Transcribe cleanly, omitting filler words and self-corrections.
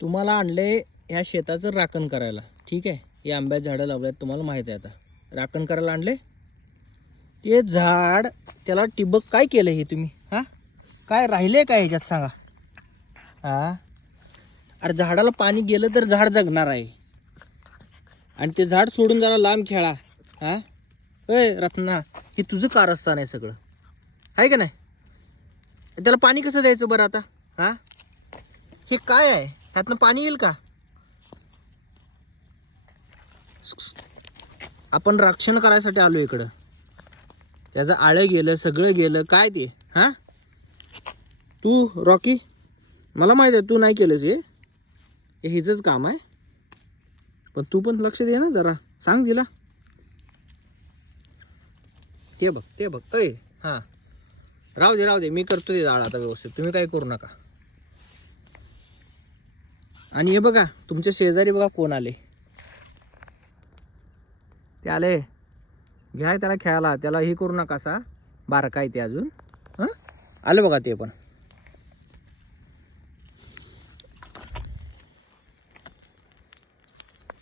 तुम्हाला आणले ह्या शेताचं राखण करायला, ठीक आहे. हे आंब्याची झाडं लावले आहेत, तुम्हाला माहीत आहे. आता राखण करायला आणले ते झाड, त्याला ठिबक काय केलं हे तुम्ही? हां, काय राहिले काय ह्याच्यात सांगा? हां, अरे झाडाला पाणी गेलं तर झाड जगणार आहे, आणि ते झाड सोडून जरा लांब खेळा. हां, अय रत्ना, हे तुझं कारस्थान आहे सगळं, आहे का नाही? त्याला पाणी कसं द्यायचं बरं आता? हां, हे काय आहे? ह्यातनं पाणी येईल का? आपण रक्षण करायसाठी आलो इकडं, त्याचं आळं गेलं, सगळं गेलं काय ते? हां, तू रॉकी, मला माहिती आहे तू नाही केलंस हे हिचंच काम आहे, पण तू पण लक्ष दे ना जरा, सांग तिला. ते बघ ते बघ, अय हां, राहू दे, मी करतो ते झाड आता व्यवस्थित, तुम्ही काही करू नका. आणि हे बघा तुमच्या शेजारी बघा कोण आले, ते आले, घ्या त्याला खेळायला, त्याला हे करू नका असा, बारका आहे ते अजून. हां, आलं बघा ते पण.